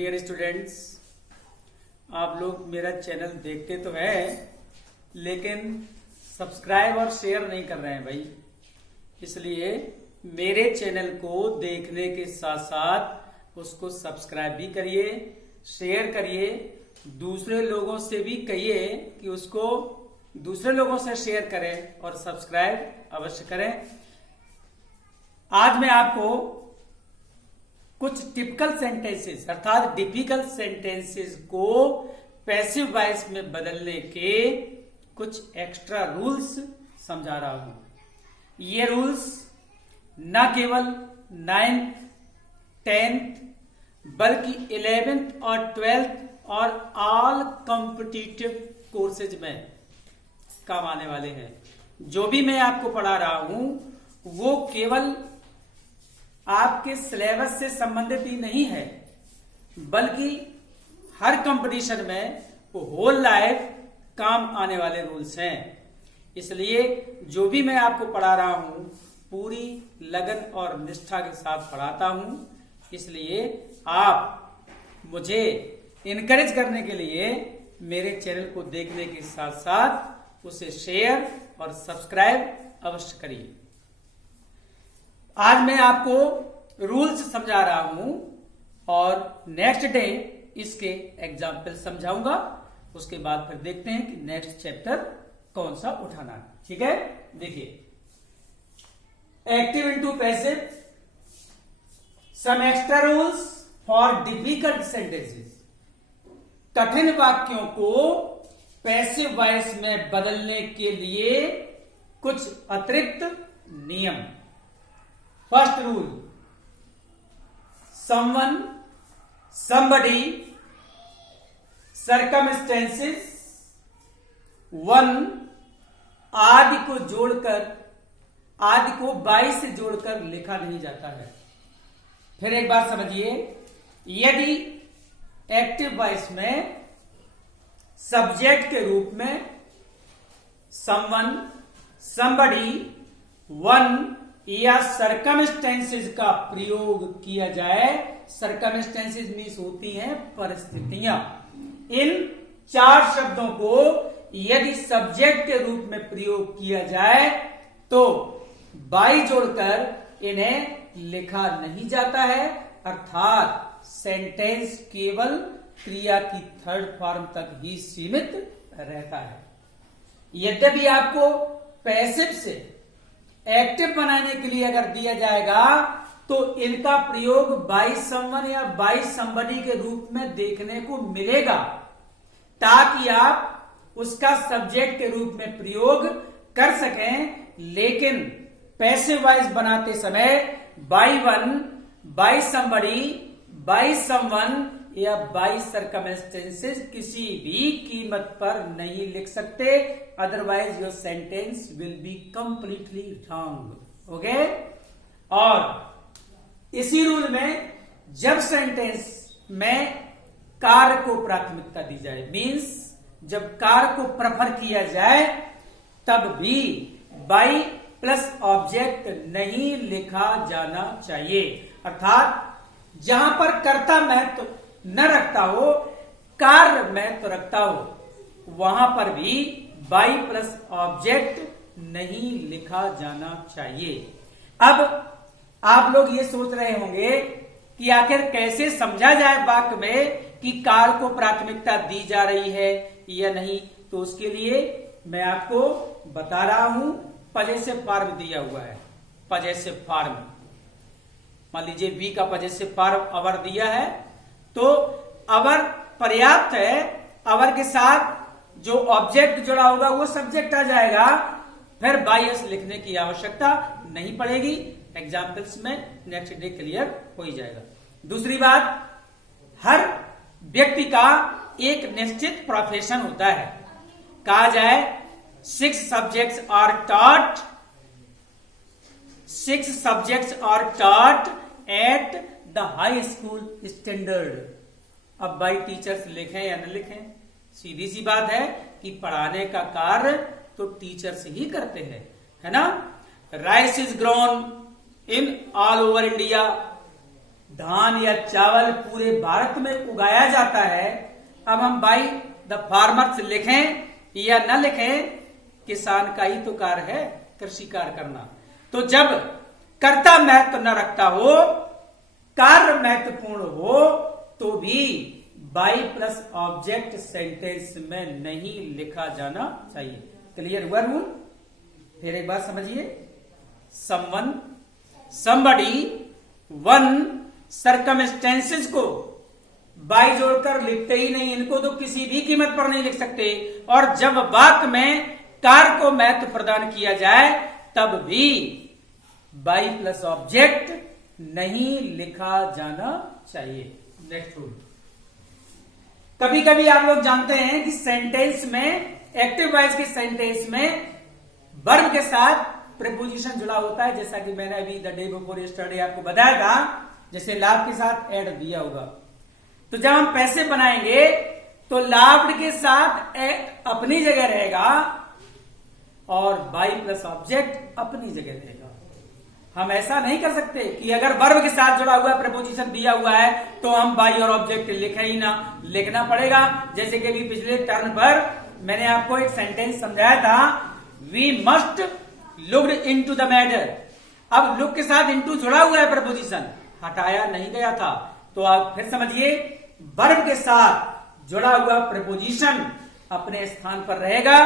Dear students, आप लोग मेरा चैनल देखते तो हैं लेकिन सब्सक्राइब और शेयर नहीं कर रहे हैं भाई। इसलिए मेरे चैनल को देखने के साथ साथ उसको सब्सक्राइब भी करिए, शेयर करिए, दूसरे लोगों से भी कहिए कि उसको दूसरे लोगों से शेयर करें और सब्सक्राइब अवश्य करें। आज मैं आपको कुछ टिपिकल सेंटेंसेस अर्थात डिफिकल्ट सेंटेंसेस को पैसिव वॉइस में बदलने के कुछ एक्स्ट्रा रूल्स समझा रहा हूं। ये रूल्स न केवल 9th, 10th बल्कि 11th और 12th और ऑल कॉम्पिटिटिव कोर्सेज में काम आने वाले हैं। जो भी मैं आपको पढ़ा रहा हूं वो केवल आपके सिलेबस से संबंधित ही नहीं है, बल्कि हर कंपटीशन में वो होल लाइफ काम आने वाले रूल्स हैं। इसलिए जो भी मैं आपको पढ़ा रहा हूं पूरी लगन और निष्ठा के साथ पढ़ाता हूं। इसलिए आप मुझे इनकरेज करने के लिए मेरे चैनल को देखने के साथ साथ उसे शेयर और सब्सक्राइब अवश्य करिए। आज मैं आपको रूल्स समझा रहा हूं और नेक्स्ट डे इसके एग्जाम्पल समझाऊंगा। उसके बाद फिर देखते हैं कि नेक्स्ट चैप्टर कौन सा उठाना है। ठीक है, देखिए active into passive, some extra rules for difficult sentences. कठिन वाक्यों को पैसिव वॉइस में बदलने के लिए कुछ अतिरिक्त नियम। First rule, someone, somebody, circumstances, one आदि को जोड़कर आदि को बाई से जोड़कर लिखा नहीं जाता है। फिर एक बार समझिए, यदि एक्टिव वॉइस में सब्जेक्ट के रूप में समवन, somebody, वन या सर्कमस्टेंसेस का प्रयोग किया जाए। सर्कमस्टेंसेस मीन्स होती हैं परिस्थितियां। इन चार शब्दों को यदि सब्जेक्ट के रूप में प्रयोग किया जाए तो बाई जोड़कर इन्हें लिखा नहीं जाता है, अर्थात सेंटेंस केवल क्रिया की थर्ड फॉर्म तक ही सीमित रहता है। यद्यपि आपको पैसिव से एक्टिव बनाने के लिए अगर दिया जाएगा तो इनका प्रयोग बाई समवन या बाई समबडी के रूप में देखने को मिलेगा, ताकि आप उसका सब्जेक्ट के रूप में प्रयोग कर सकें। लेकिन पैसिव वॉइस बनाते समय by one, by somebody, by someone या बाई सर्कमस्टेंसेस किसी भी कीमत पर नहीं लिख सकते, otherwise your sentence will be completely wrong. Okay, और इसी रूल में जब सेंटेंस में कार्य को प्राथमिकता दी जाए, मींस जब कार्य को प्रेफर किया जाए, तब भी बाई प्लस ऑब्जेक्ट नहीं लिखा जाना चाहिए। अर्थात जहां पर कर्ता महत्व न रखता हो, कार्य महत्व रखता हो, वहां पर भी बाई प्लस ऑब्जेक्ट नहीं लिखा जाना चाहिए। अब आप लोग ये सोच रहे होंगे कि आखिर कैसे समझा जाए वाक्य में कि कार्य को प्राथमिकता दी जा रही है या नहीं। तो उसके लिए मैं आपको बता रहा हूं, पजेसिव फॉर्म दिया हुआ है। पजेसिव फॉर्म, मान लीजिए वी का पजेसिव फॉर्म अवर दिया है तो अवर पर्याप्त है। अवर के साथ जो ऑब्जेक्ट जुड़ा होगा वो सब्जेक्ट आ जाएगा, फिर बाई एस लिखने की आवश्यकता नहीं पड़ेगी। एग्जाम्पल्स में नेक्स्ट डे क्लियर हो ही जाएगा। दूसरी बात, हर व्यक्ति का एक निश्चित प्रोफेशन होता है। कहा जाए 6 subjects are taught, 6 subjects are taught at the high school standard. अब बाई टीचर्स लिखें या न लिखें, सीधी सी बात है कि पढ़ाने का कार्य तो टीचर्स ही करते हैं, है ना। Rice is grown in all over India, धान या चावल पूरे भारत में उगाया जाता है। अब हम बाई द फार्मर्स लिखें या न लिखें, किसान का ही तो कार्य है कृषि कार्य करना। तो जब कर्ता महत्व न रखता हो, कार्य महत्वपूर्ण हो, तो भी बाई प्लस ऑब्जेक्ट सेंटेंस में नहीं लिखा जाना चाहिए। क्लियर हुआ रूल? फिर एक बार समझिए। समवन, समबडी, वन, सर्कमस्टेंसेस को बाई जोड़कर लिखते ही नहीं, इनको तो किसी भी कीमत पर नहीं लिख सकते। और जब वाक्य में कार्य को महत्व प्रदान किया जाए तब भी बाई प्लस ऑब्जेक्ट नहीं लिखा जाना चाहिए। Next rule. कभी कभी आप लोग जानते हैं कि सेंटेंस में, एक्टिव वॉइस के सेंटेंस में वर्ब के साथ प्रीपोजिशन जुड़ा होता है, जैसा कि मैंने अभी द डे बिफोर यस्टरडे आपको बताया था। जैसे लाभ के साथ एड दिया होगा, तो जब हम पैसे बनाएंगे तो लाभ के साथ एड अपनी जगह रहेगा और बाई प्लस ऑब्जेक्ट अपनी जगह रहेगा। हम ऐसा नहीं कर सकते कि अगर वर्ब के साथ जुड़ा हुआ प्रीपोजिशन दिया हुआ है तो हम बाई और ऑब्जेक्ट लिखे ही ना, लिखना पड़ेगा। जैसे कि अभी पिछले टर्न पर मैंने आपको एक सेंटेंस समझाया था, we must looked into the matter. अब लुक के साथ इनटू जुड़ा हुआ है प्रीपोजिशन, हटाया नहीं गया था। तो आप फिर समझिए, वर्ब के साथ जुड़ा हुआ प्रीपोजिशन अपने स्थान पर रहेगा,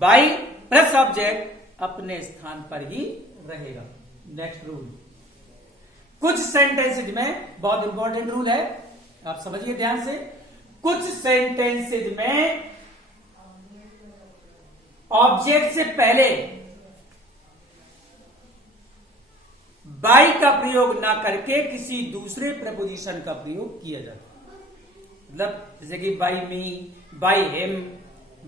बाई प्लस ऑब्जेक्ट अपने स्थान पर ही रहेगा। Next rule. कुछ सेंटेंसेज में बहुत इंपॉर्टेंट रूल है, आप समझिए ध्यान से। कुछ सेंटेंसेज में ऑब्जेक्ट से पहले बाई का प्रयोग ना करके किसी दूसरे प्रपोजिशन का प्रयोग किया जाता है। मतलब जैसे कि by me, by him,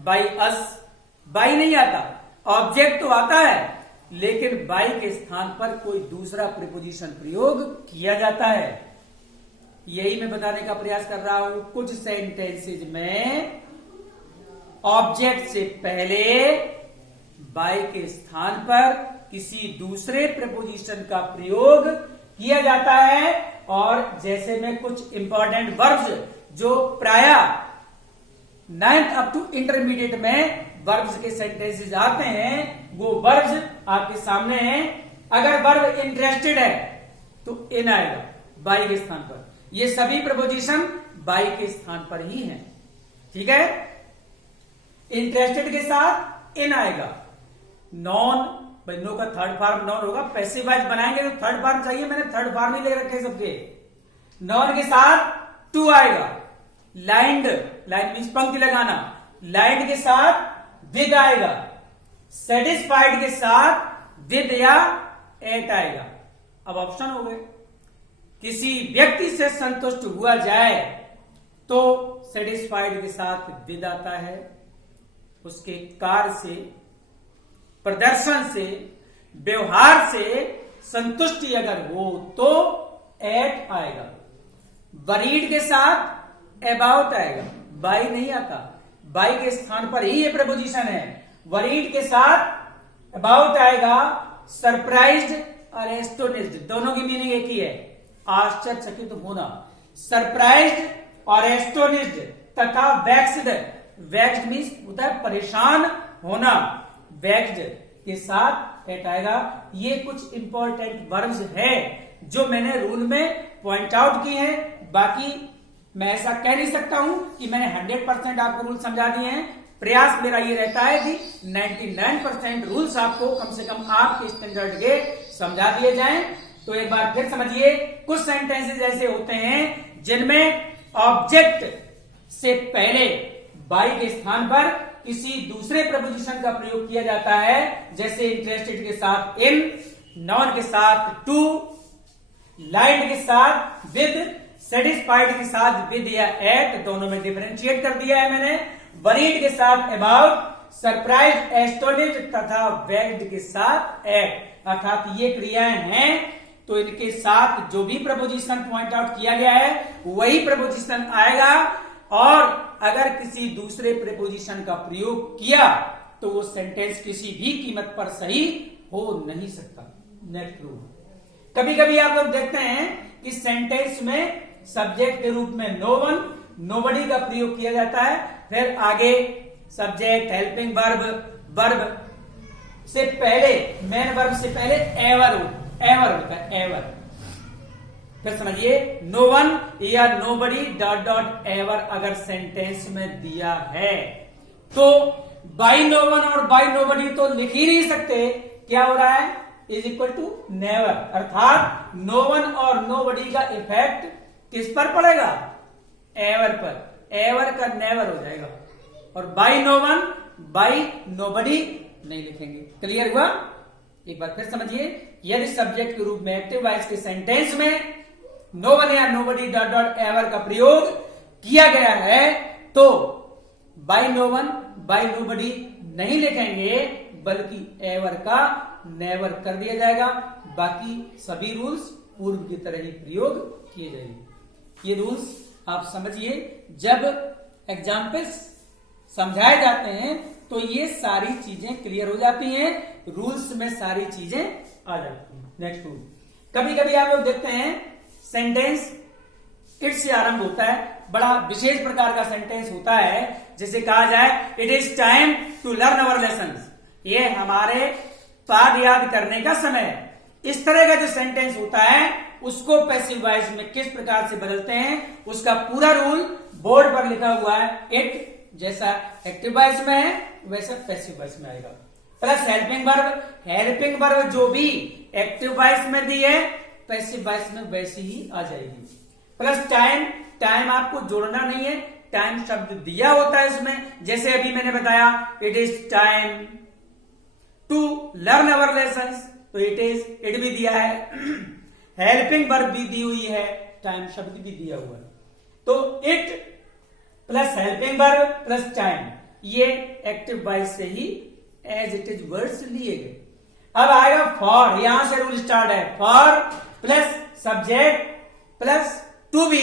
by us, by नहीं आता, ऑब्जेक्ट तो आता है लेकिन बाई के स्थान पर कोई दूसरा प्रीपोजिशन प्रयोग किया जाता है। यही मैं बताने का प्रयास कर रहा हूं। कुछ सेंटेंसेज में ऑब्जेक्ट से पहले बाई के स्थान पर किसी दूसरे प्रीपोजिशन का प्रयोग किया जाता है। और जैसे में कुछ इंपॉर्टेंट वर्ब्स जो प्राय 9th अप टू इंटरमीडिएट में वर्ब्स के सेंटेंसेस आते हैं, वो वर्ब्स आपके सामने हैं। अगर वर्ब इंटरेस्टेड है तो इन आएगा बाई के स्थान पर। ये सभी प्रपोजिशन बाई के स्थान पर ही हैं, ठीक है। इंटरेस्टेड के साथ इन आएगा। नॉन, नो का थर्ड फॉर्म नॉन होगा। पैसिव वॉइस बनाएंगे तो थर्ड फॉर्म चाहिए, मैंने थर्ड फॉर्म ही ले रखे सबके। नॉन के साथ टू आएगा। लाइंड, लाइन मीन्स पंक्ति लगाना, लाइंड के साथ विद आएगा। सेटिस्फाइड के साथ विद या एट आएगा। अब ऑप्शन हो गए। किसी व्यक्ति से संतुष्ट हुआ जाए तो सेटिस्फाइड के साथ विद आता है। उसके कार्य से, प्रदर्शन से, व्यवहार से संतुष्टि अगर हो तो एट आएगा। वरीड के साथ अबाउट आएगा, बाई नहीं आता। बाई के स्थान पर ही ये प्रपोजिशन है। वरीड के साथ अबाउट आएगा। सरप्राइज्ड और एस्टोनिश्ड दोनों की मीनिंग एक ही है, आश्चर्यचकित होना। सरप्राइज्ड और एस्टोनिश्ड तथा वैक्स्ड, वैक्स्ड मीन्स होता है परेशान होना, वैक्स्ड के साथ एट आएगा। ये कुछ इंपॉर्टेंट वर्ब्स है जो मैंने रूल में पॉइंट आउट किए हैं। बाकी मैं ऐसा कह नहीं सकता हूं कि मैंने 100% आपको रूल समझा दिए हैं। प्रयास मेरा ये रहता है कि 99% रूल्स आपको कम से कम आपके स्टैंडर्ड के समझा दिए जाएं। तो एक बार फिर समझिए, कुछ सेंटेंसेस ऐसे होते हैं जिनमें ऑब्जेक्ट से पहले बाई के स्थान पर किसी दूसरे प्रपोजिशन का प्रयोग किया जाता है। जैसे इंटरेस्टेड के साथ इन, नॉन के साथ टू, लाइंड के साथ विद, सेटिस्फाइड के साथ विद या एट, दोनों में डिफरेंशिएट कर दिया है मैंने। वरीड के साथ अबाउट, सरप्राइज, एस्टोनिश्ड तथा वैक्ड के साथ एट। अर्थात ये क्रियाएं हैं तो इनके साथ जो भी प्रपोजिशन पॉइंट आउट किया गया है वही प्रपोजिशन आएगा। और अगर किसी दूसरे प्रीपोजिशन का प्रयोग किया तो वो सेंटेंस किसी भी कीमत पर सही हो नहीं सकता। Next rule. कभी कभी आप लोग देखते हैं कि सेंटेंस में सब्जेक्ट के रूप में नो वन नोबडी का प्रयोग किया जाता है, फिर आगे सब्जेक्ट, हेल्पिंग वर्ब, वर्ब से पहले, मेन वर्ब से पहले एवर होता है, एवर। फिर समझिए, नो वन या नोबडी डॉट डॉट एवर अगर सेंटेंस में दिया है तो बाई नो वन और बाई नोबडी तो लिख ही नहीं सकते। क्या हो रहा है? इज इक्वल टू नेवर, अर्थात नो वन और नोबडी का इफेक्ट किस पर पड़ेगा? एवर पर, एवर का नेवर हो जाएगा, और by no one by nobody नहीं लिखेंगे। क्लियर हुआ? एक बार फिर समझिए, यदि सब्जेक्ट के रूप में एक्टिव वॉइस के सेंटेंस में नो वन या नोबडी डॉट डॉट एवर का प्रयोग किया गया है तो by no one by nobody नहीं लिखेंगे, बल्कि एवर का नेवर कर दिया जाएगा। बाकी सभी रूल्स पूर्व की तरह ही प्रयोग किए जाएंगे। ये रूल्स आप समझिए, जब एग्जाम्पल्स समझाए जाते हैं तो ये सारी चीजें क्लियर हो जाती हैं, रूल्स में सारी चीजें आ जाती हैं। नेक्स्ट रूल, कभी कभी आप लोग देखते हैं सेंटेंस इट से आरंभ होता है, बड़ा विशेष प्रकार का सेंटेंस होता है, जैसे कहा जाए it is time to learn our lessons, ये हमारे पाठ याद करने का समय है। इस तरह का जो सेंटेंस होता है उसको पैसिव वॉइस में किस प्रकार से बदलते हैं, उसका पूरा रूल बोर्ड पर लिखा हुआ है। इट जैसा एक्टिव वॉइस में है वैसा पैसिव वॉइस में आएगा। Plus helping verb, helping verb जो भी एक्टिव वॉइस में दी है पैसिव वॉइस में वैसी ही आ जाएगी। प्लस टाइम, टाइम आपको जोड़ना नहीं है, टाइम शब्द दिया होता है इसमें, जैसे अभी मैंने बताया it is time to learn our lessons, तो इट भी दिया है, हेल्पिंग वर्ब भी दी हुई है, टाइम शब्द भी दिया हुआ है। तो it plus helping verb plus time, ये एक्टिव वॉइस से ही एज इट इज वर्ड्स लिए गए। अब आएगा फॉर, यहां से रूल स्टार्ट है, for plus subject plus to be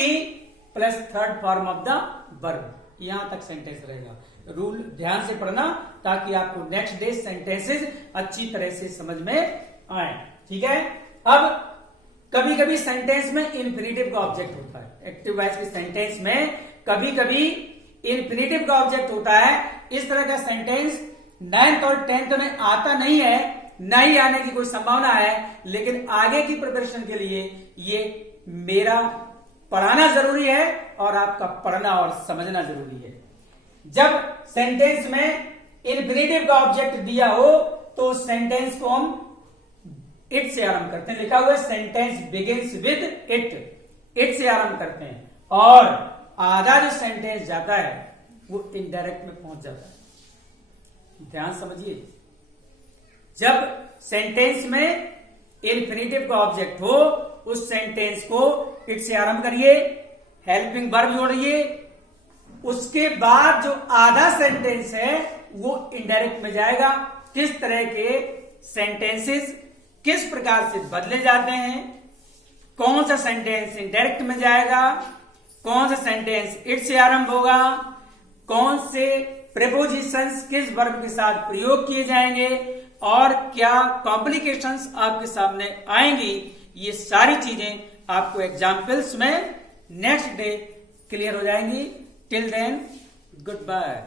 plus third form of the verb, यहां तक सेंटेंस रहेगा। रूल ध्यान से पढ़ना ताकि आपको नेक्स्ट डे सेंटेंसेस अच्छी तरह से समझ में आए। ठीक है, अब कभी कभी सेंटेंस में इंफिनिटिव का ऑब्जेक्ट होता है, एक्टिव वॉइस के सेंटेंस में कभी कभी इंफिनिटिव का ऑब्जेक्ट होता है। इस तरह का सेंटेंस 9th और 10th में आता नहीं है, नहीं आने की कोई संभावना है, लेकिन आगे की प्रिपरेशन के लिए ये मेरा पढ़ाना जरूरी है और आपका पढ़ना और समझना जरूरी है। जब सेंटेंस में इंफिनिटिव का ऑब्जेक्ट दिया हो तो सेंटेंस को हम इट से आरंभ करते हैं, लिखा हुआ है सेंटेंस बिगिंस विद इट से आरंभ करते हैं, और आधा जो सेंटेंस जाता है वो इनडायरेक्ट में पहुंच जाता है। ध्यान समझिए, जब सेंटेंस में इंफिनिटिव का ऑब्जेक्ट हो उस सेंटेंस को इट से आरंभ करिए, हेल्पिंग वर्ब जोड़िए, उसके बाद जो आधा सेंटेंस है वो इनडायरेक्ट में जाएगा। किस तरह के सेंटेंसेस किस प्रकार से बदले जाते हैं, कौन सा सेंटेंस इनडायरेक्ट में जाएगा, कौन सा सेंटेंस इट से आरंभ होगा, कौन से प्रीपोजिशंस किस वर्ब के साथ प्रयोग किए जाएंगे और क्या कॉम्प्लिकेशंस आपके सामने आएंगी, ये सारी चीजें आपको एग्जाम्पल्स में नेक्स्ट डे क्लियर हो जाएंगी। Till then good bye.